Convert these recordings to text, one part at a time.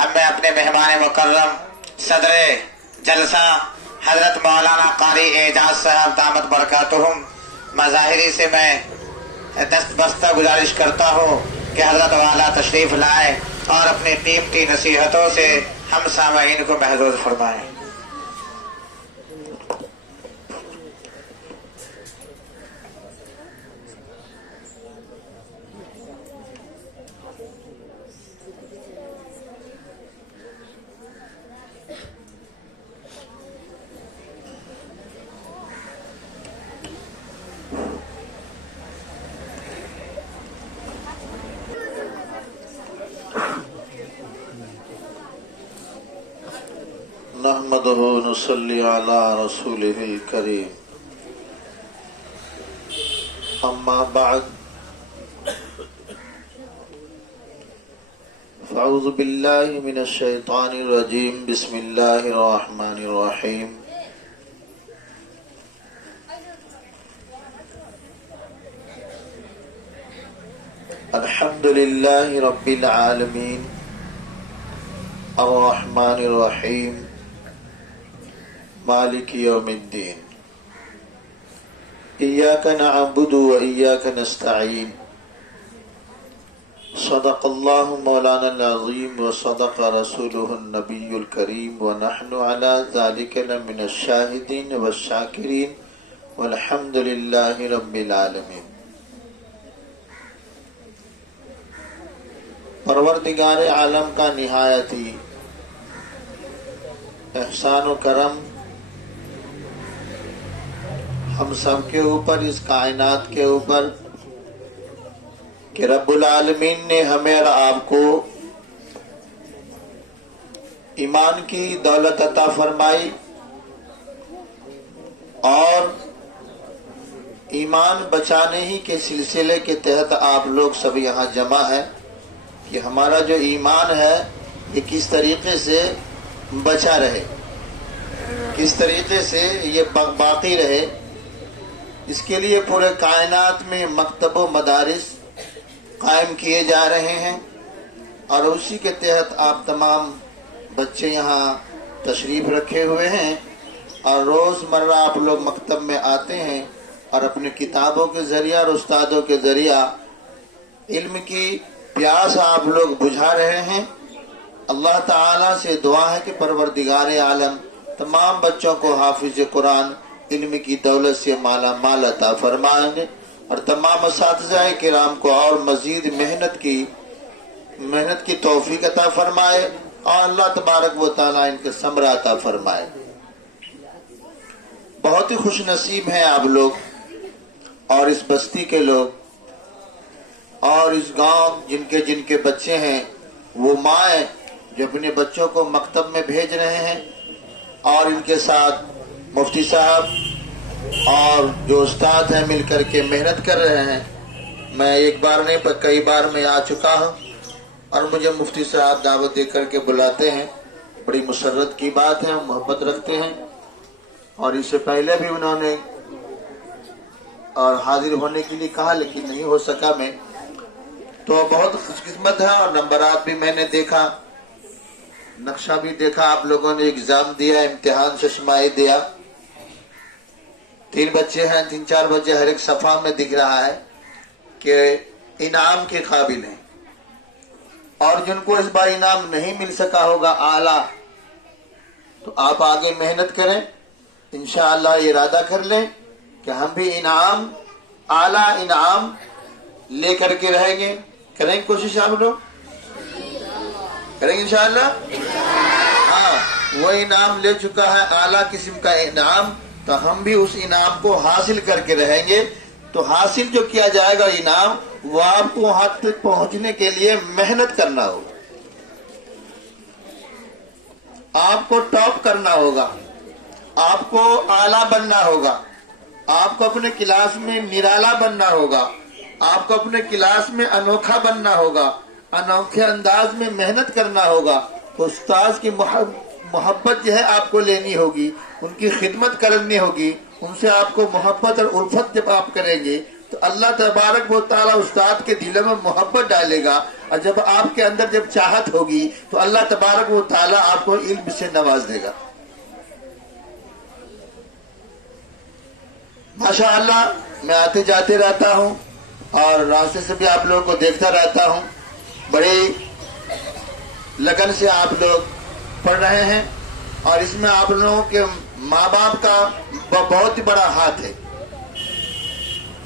اب میں اپنے مہمان مکرم صدر جلسہ حضرت مولانا قاری اعجاز صاحب دامت برکاتہم مظاہری سے میں دست بستہ گزارش کرتا ہوں کہ حضرت والا تشریف لائے اور اپنی قیمتی نصیحتوں سے ہم سامعین کو محظوظ فرمائیں۔ نحمده ونصلي على رسوله الكريم اما بعد فاعوذ بالله من الشيطان الرجيم بسم الله الرحمن الرحيم الحمد لله رب العالمين الرحمن الرحيم مالک یوم الدین ایاک نعبد و ایاک نستعین صدق اللہ مولانا العظیم و صدق رسولہ النبی الکریم و نحن علی ذالک لمن الشاہدین والشاکرین والحمد للہ رب العالمین۔ پروردگار عالم کا نہایت ہی احسان و کرم ہم سب کے اوپر، اس کائنات کے اوپر، کہ رب العالمین نے ہمیں اور آپ کو ایمان کی دولت عطا فرمائی اور ایمان بچانے ہی کے سلسلے کے تحت آپ لوگ سب یہاں جمع ہیں کہ ہمارا جو ایمان ہے یہ کس طریقے سے بچا رہے، کس طریقے سے یہ باقی رہے۔ اس کے لیے پورے کائنات میں مکتب و مدارس قائم کیے جا رہے ہیں اور اسی کے تحت آپ تمام بچے یہاں تشریف رکھے ہوئے ہیں اور روز مرہ آپ لوگ مکتب میں آتے ہیں اور اپنی کتابوں کے ذریعہ اور استادوں کے ذریعہ علم کی پیاس آپ لوگ بجھا رہے ہیں۔ اللہ تعالیٰ سے دعا ہے کہ پروردگار عالم تمام بچوں کو حافظ قرآن علم کی دولت سے مالا مال عطا فرمائیں گے اور تمام اساتذہ کرام کو اور مزید محنت کی توفیق عطا فرمائے اور اللہ تبارک و تعالیٰ ان کے ثمرہ عطا فرمائے۔ بہت ہی خوش نصیب ہیں آپ لوگ اور اس بستی کے لوگ اور اس گاؤں جن کے بچے ہیں، وہ مائیں جو اپنے بچوں کو مکتب میں بھیج رہے ہیں اور ان کے ساتھ مفتی صاحب اور جو استاد ہیں مل کر کے محنت کر رہے ہیں۔ میں ایک بار نہیں پر کئی بار میں آ چکا ہوں اور مجھے مفتی صاحب دعوت دے کر کے بلاتے ہیں، بڑی مسرت کی بات ہے، محبت رکھتے ہیں اور اس سے پہلے بھی انہوں نے اور حاضر ہونے کے لیے کہا لیکن نہیں ہو سکا میں، تو بہت خوش قسمت ہے۔ اور نمبرات بھی میں نے دیکھا، نقشہ بھی دیکھا، آپ لوگوں نے ایگزام دیا، امتحان ششمائی دیا، 3 بچے ہیں، 3-4 بچے ہر ایک صفحہ میں دکھ رہا ہے کہ انعام کے قابل ہیں اور جن کو اس بار انعام نہیں مل سکا ہوگا اعلیٰ، تو آپ آگے محنت کریں، انشاءاللہ ارادہ کر لیں کہ ہم بھی انعام اعلیٰ انعام لے کر کے رہیں گے۔ کریں گے کوشش آپ لوگ؟ کریں گے انشاءاللہ؟ ہاں، وہ انعام لے چکا ہے اعلیٰ قسم کا انعام، تو ہم بھی اس انعام کو حاصل کر کے رہیں گے۔ تو حاصل جو کیا جائے گا انعام، وہ آپ کو وہاں تک پہنچنے کے لیے محنت کرنا ہوگا، آپ کو ٹاپ کرنا ہوگا، آپ کو اعلیٰ بننا ہوگا، آپ کو اپنے کلاس میں نرالا بننا ہوگا، آپ کو اپنے کلاس میں انوکھا بننا ہوگا، انوکھے انداز میں محنت کرنا ہوگا، استاذ کی محبت جو ہے آپ کو لینی ہوگی، ان کی خدمت کرنی ہوگی، ان سے آپ کو محبت اور الفت جب آپ کریں گے تو اللہ تبارک و تعالیٰ استاد کے دلوں میں محبت ڈالے گا، اور جب آپ کے اندر جب چاہت ہوگی تو اللہ تبارک و تعالیٰ آپ کو علم سے نواز دے گا۔ ماشاءاللہ میں آتے جاتے رہتا ہوں اور راستے سے بھی آپ لوگوں کو دیکھتا رہتا ہوں، بڑی لگن سے آپ لوگ پڑھ رہے ہیں، اور اس میں آپ لوگوں کے ماں باپ کا بہت ہی بڑا ہاتھ ہے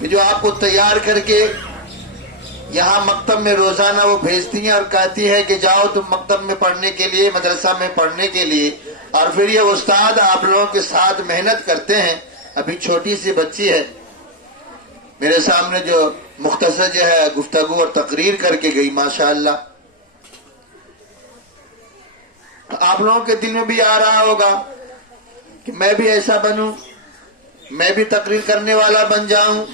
کہ جو آپ کو تیار کر کے یہاں مکتب میں روزانہ وہ بھیجتی ہیں اور کہتی ہے کہ جاؤ تم مکتب میں پڑھنے کے لیے، مدرسہ میں پڑھنے کے لیے، اور پھر یہ استاد آپ لوگوں کے ساتھ محنت کرتے ہیں۔ ابھی چھوٹی سی بچی ہے میرے سامنے جو مختصر جو ہے گفتگو اور تقریر کر کے گئی، ماشاءاللہ۔ آپ لوگوں کے دل میں بھی آ رہا ہوگا کہ میں بھی ایسا بنوں، میں بھی تقریر کرنے والا بن جاؤں۔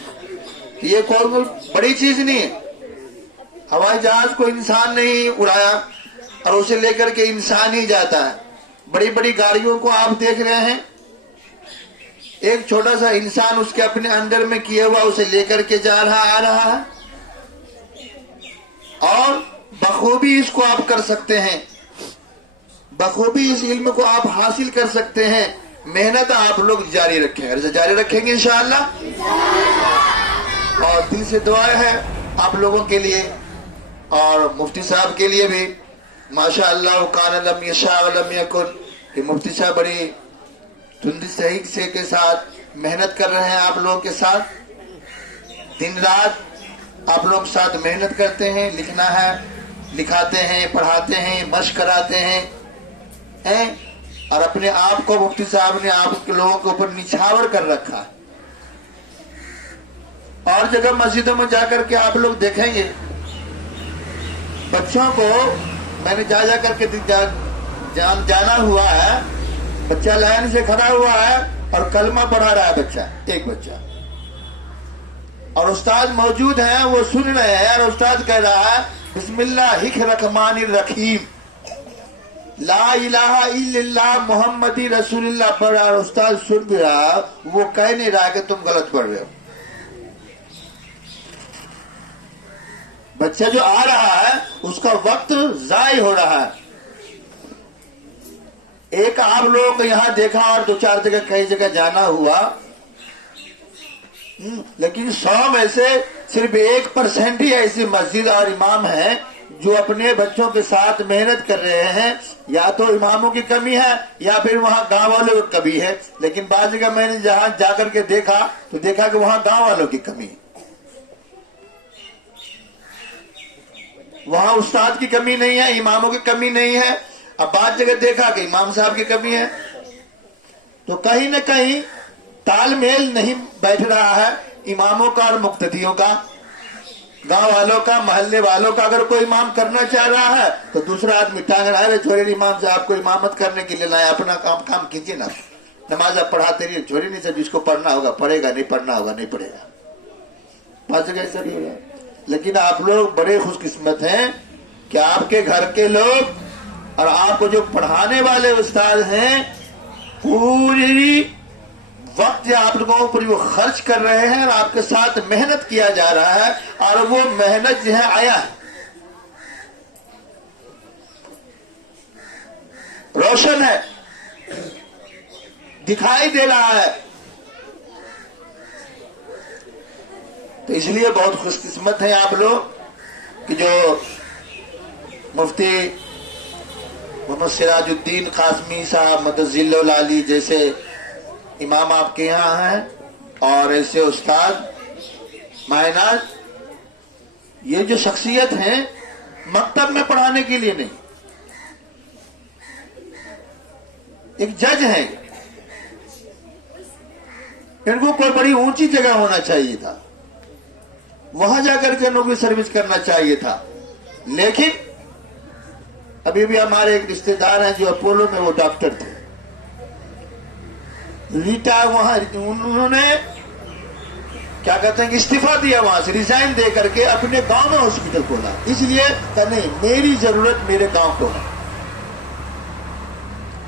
یہ کوئی بڑی چیز نہیں ہے، ہوائی جہاز کو انسان نہیں اڑایا اور اسے لے کر کے انسان ہی جاتا ہے۔ بڑی بڑی گاڑیوں کو آپ دیکھ رہے ہیں، ایک چھوٹا سا انسان اس کے اپنے اندر میں کیا ہوا اسے لے کر کے جا رہا آ رہا ہے، اور بخوبی اس کو آپ کر سکتے ہیں، بخوبی اس علم کو آپ حاصل کر سکتے ہیں۔ محنت آپ لوگ جاری رکھیں، ایسے جاری رکھیں گے انشاءاللہ، اور دل سے دعا ہے آپ لوگوں کے لیے اور مفتی صاحب کے لیے بھی۔ ماشاءاللہ کان لم یشاء ولم یکن، کہ مفتی صاحب بڑی تندی صحیح سے کے ساتھ محنت کر رہے ہیں، آپ لوگوں کے ساتھ دن رات آپ لوگ ساتھ محنت کرتے ہیں، لکھنا ہے، لکھاتے ہیں، پڑھاتے ہیں، مشق کراتے ہیں، اور اپنے آپ کو مفتی صاحب نے آپ کے لوگوں کے اوپر نچھاور کر رکھا ہے۔ اور جگہ مسجدوں میں جا کر کے آپ لوگ دیکھیں گے بچوں کو، میں نے جا کر کے جانا ہوا ہے، بچہ لائن سے کھڑا ہوا ہے اور کلمہ پڑھا رہا ہے بچہ، ایک بچہ، اور استاد موجود ہیں، وہ سن رہے ہیں، اور استاد کہہ رہا ہے بسم اللہ الرحمن الرحیم، لا الہ الا اللہ محمد رسول اللہ پڑھ رہا، اور استاد سن بھی رہا، وہ کہہ نہیں رہا کہ تم غلط پڑھ رہے ہو۔ بچہ جو آ رہا ہے اس کا وقت ضائع ہو رہا ہے۔ ایک آپ لوگوں کو یہاں دیکھا اور دو چار جگہ کئی جگہ جانا ہوا، لیکن 100 میں سے صرف 1% ہی ایسی مسجد اور امام ہیں جو اپنے بچوں کے ساتھ محنت کر رہے ہیں۔ یا تو اماموں کی کمی ہے یا پھر وہاں گاؤں والوں کی کمی ہے، لیکن بعض جگہ میں نے جہاں جا کر کے دیکھا تو دیکھا کہ وہاں گاؤں والوں کی کمی ہے، وہاں استاد کی کمی نہیں ہے، اماموں کی کمی نہیں ہے۔ اب بعض جگہ دیکھا کہ امام صاحب کی کمی ہے، تو کہیں نہ کہیں تال میل نہیں بیٹھ رہا ہے اماموں کا اور مقتدیوں کا، گاؤں والوں کا، محلے والوں کا۔ اگر کوئی امام کرنا چاہ رہا ہے تو دوسرا آدمی ٹانگ رہا ہے، چھوڑے امام صاحب کو امامت کرنے کے لیے لائے، اپنا کام کیجیے نا، نماز آپ پڑھاتے رہیے، چھوڑے نہیں، جس کو پڑھنا ہوگا پڑھے گا، نہیں پڑھنا ہوگا نہیں پڑھے گا۔ بعض جگہ ایسا بھی ہو رہا ہے، لیکن آپ لوگ بڑے خوش قسمت ہیں کہ آپ کے گھر کے لوگ اور آپ کو جو پڑھانے والے استاد ہیں پوری وقت آپ لوگوں پر وہ خرچ کر رہے ہیں اور آپ کے ساتھ محنت کیا جا رہا ہے، اور وہ محنت جو ہے آیا ہے، روشن ہے، دکھائی دے رہا ہے۔ تو اس لیے بہت خوش قسمت ہیں آپ لوگ کہ جو مفتی محمد سراج الدین قاسمی صاحب مدد ذل العالی جیسے امام آپ کے یہاں ہیں، اور ایسے استاد مائنات، یہ جو شخصیت ہیں مکتب میں پڑھانے کے لیے نہیں، ایک جج ہیں، ان کو کوئی بڑی اونچی جگہ ہونا چاہیے تھا، وہاں جا کر کے نوکری سروس کرنا چاہیے تھا، لیکن ابھی بھی ہمارے ایک رشتہ دار ہیں جو اپولو میں وہ ڈاکٹر تھے، ریٹا وہاں انہوں نے کیا کہتے ہیں کہ استعفیٰ دیا، وہاں سے ریزائن دے کر کے اپنے گاؤں میں ہاسپٹل کھولا، اس لیے کہ نہیں میری ضرورت میرے گاؤں کو ہے۔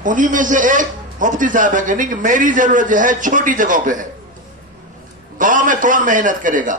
انہی میں سے ایک مفتی صاحب ہے کہ نہیں کہ میری ضرورت جو ہے چھوٹی جگہوں پہ ہے، گاؤں میں کون محنت کرے گا۔